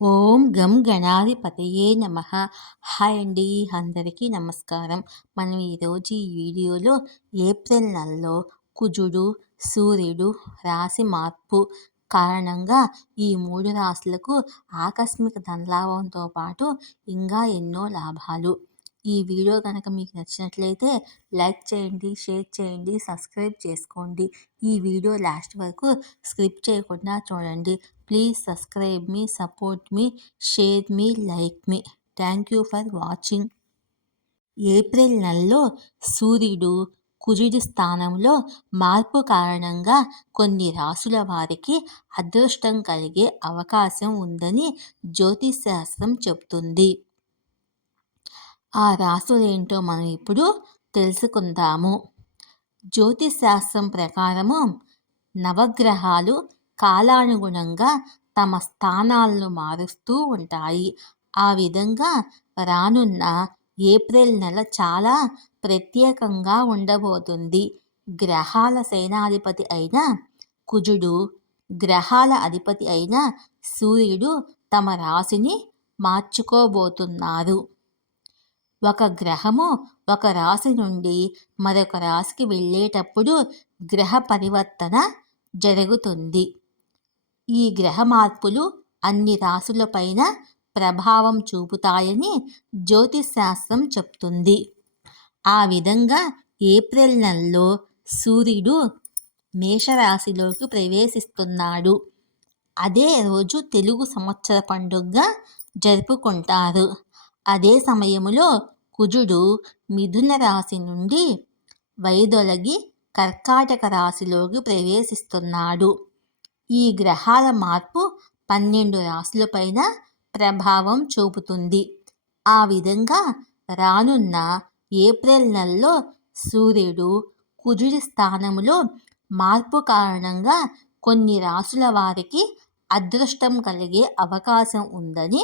ఓం గం గణాధిపతయే నమ. హాయ్ అండి అందరికీ నమస్కారం. మనం ఈరోజు ఈ వీడియోలో ఏప్రిల్ నెలలో కుజుడు సూర్యుడు రాశి మార్పు కారణంగా ఈ మూడు రాశులకు ఆకస్మిక ధనలాభంతో పాటు ఇంకా ఎన్నో లాభాలు. ఈ వీడియో కనుక మీకు నచ్చినట్లయితే లైక్ చేయండి షేర్ చేయండి సబ్స్క్రైబ్ చేసుకోండి. ఈ వీడియో లాస్ట్ వరకు స్క్రిప్ట్ చేయకుండా చూడండి. ప్లీజ్ సబ్స్క్రైబ్ మీ సపోర్ట్ మీ షేర్ మీ like me. Thank you for watching. April నెలలో సూర్యుడు కుజుడి స్థానంలో మార్పు కారణంగా కొన్ని రాసుల వారికి అదృష్టం కలిగే అవకాశం ఉందని జ్యోతిశాస్త్రం చెబుతుంది. ఆ రాసులేంటో మనం ఇప్పుడు తెలుసుకుందాము. జ్యోతిశాస్త్రం ప్రకారము నవగ్రహాలు కాలానుగుణంగా తమ స్థానాలను మారుస్తూ ఉంటాయి. ఆ విధంగా రానున్న ఏప్రిల్ నెల చాలా ప్రత్యేకంగా ఉండబోతుంది. గ్రహాల సేనాధిపతి అయిన కుజుడు గ్రహాల అధిపతి అయిన సూర్యుడు తమ రాశిని మార్చుకోబోతున్నారు. ఒక గ్రహము ఒక రాశి నుండి మరొక రాశికి వెళ్ళేటప్పుడు గ్రహ పరివర్తన జరుగుతుంది. ఈ గ్రహ మార్పులు అన్ని రాశులపైన ప్రభావం చూపుతాయని జ్యోతిశాస్త్రం చెప్తుంది. ఆ విధంగా ఏప్రిల్ నెలలో సూర్యుడు మేషరాశిలోకి ప్రవేశిస్తున్నాడు. అదే రోజు తెలుగు సంవత్సర పండుగగా జరుపుకుంటారు. అదే సమయంలో కుజుడు మిథున రాశి నుండి వైదొలగి కర్కాటక రాశిలోకి ప్రవేశిస్తున్నాడు. ఈ గ్రహాల మార్పు పన్నెండు రాశులపైన ప్రభావం చూపుతుంది. ఆ విధంగా రానున్న ఏప్రిల్ నెలలో సూర్యుడు కుజుడి స్థానంలో మార్పు కారణంగా కొన్ని రాసుల వారికి అదృష్టం కలిగే అవకాశం ఉందని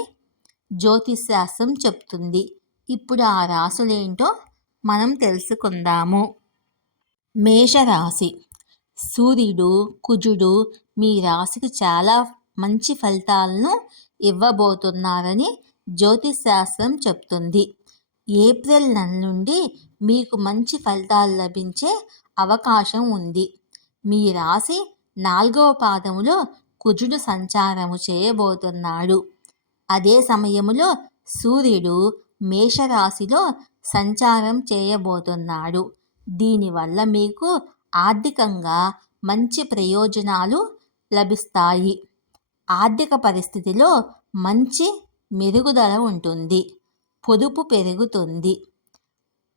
జ్యోతిశాస్త్రం చెప్తుంది. ఇప్పుడు ఆ రాసులేంటో మనం తెలుసుకుందాము. మేషరాశి. సూర్యుడు కుజుడు మీ రాశికి చాలా మంచి ఫలితాలను ఇవ్వబోతున్నారని జ్యోతిశాస్త్రం చెప్తుంది. ఏప్రిల్ నెల నుండి మీకు మంచి ఫలితాలు లభించే అవకాశం ఉంది. మీ రాశి నాలుగవ పాదములో కుజుడు సంచారము చేయబోతున్నాడు. అదే సమయములో సూర్యుడు మేషరాశిలో సంచారం చేయబోతున్నాడు. దీనివల్ల మీకు ఆర్థికంగా మంచి ప్రయోజనాలు లభిస్తాయి. ఆర్థిక పరిస్థితిలో మంచి మెరుగుదల ఉంటుంది. పొదుపు పెరుగుతుంది.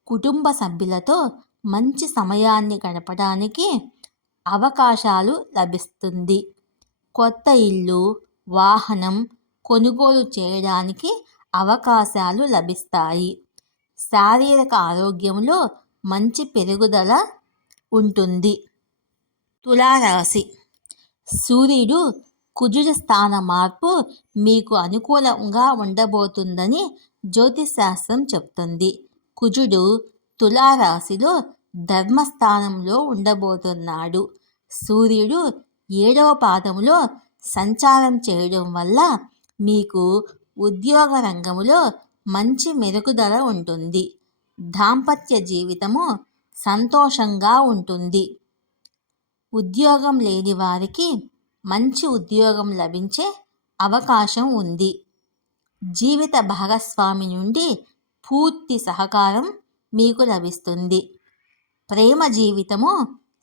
కుటుంబ సభ్యులతో మంచి సమయాన్ని గడపడానికి అవకాశాలు లభిస్తుంది. కొత్త ఇల్లు వాహనం కొనుగోలు చేయడానికి అవకాశాలు లభిస్తాయి. శారీరక ఆరోగ్యంలో మంచి పెరుగుదల ఉంటుంది. తులారాశి. సూర్యుడు కుజుజ స్థాన మార్పు మీకు అనుకూలంగా ఉండబోతుందని జ్యోతిశాస్త్రం చెప్తుంది. కుజుడు తులారాశిలో ధర్మస్థానంలో ఉండబోతున్నాడు. సూర్యుడు ఏడవ పాదములో సంచారం చేయడం వల్ల మీకు ఉద్యోగ రంగములో మంచి మెరుగుదల ఉంటుంది. దాంపత్య జీవితము సంతోషంగా ఉంటుంది. ఉద్యోగం లేని వారికి మంచి ఉద్యోగం లభించే అవకాశం ఉంది. జీవిత భాగస్వామి నుండి పూర్తి సహకారం మీకు లభిస్తుంది. ప్రేమ జీవితము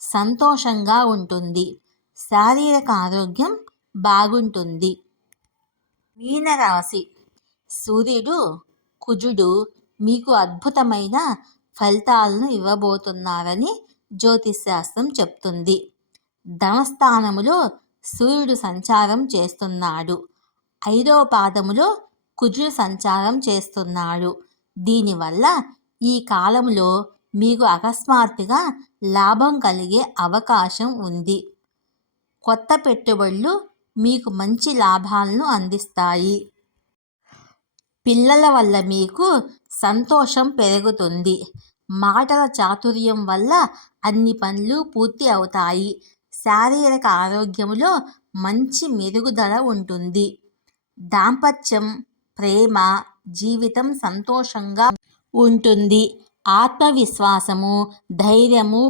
సంతోషంగా ఉంటుంది. శారీరక ఆరోగ్యం బాగుంటుంది. మీనరాశి. సూర్యుడు కుజుడు మీకు అద్భుతమైన ఫలితాలను ఇవ్వబోతున్నారని జ్యోతిశాస్త్రం చెప్తుంది. ధనస్థానములో సూర్యుడు సంచారం చేస్తున్నాడు. ఐదవ పాదములో కుజుడు సంచారం చేస్తున్నాడు. దీనివల్ల ఈ కాలంలో మీకు అకస్మాత్తుగా లాభం కలిగే అవకాశం ఉంది. కొత్త పెట్టుబడులు మీకు మంచి లాభాలను అందిస్తాయి. పిల్లల వల్ల మీకు సంతోషం పెరుగుతుంది. మాటల చాతుర్యం వల్ల అన్ని పనులు పూర్తి అవుతాయి. శారీరక ఆరోగ్యంలో మంచి మెరుగుదల ఉంటుంది. దాంపత్యం ప్రేమ జీవితం సంతోషంగా ఉంటుంది. ఆత్మవిశ్వాసము ధైర్యము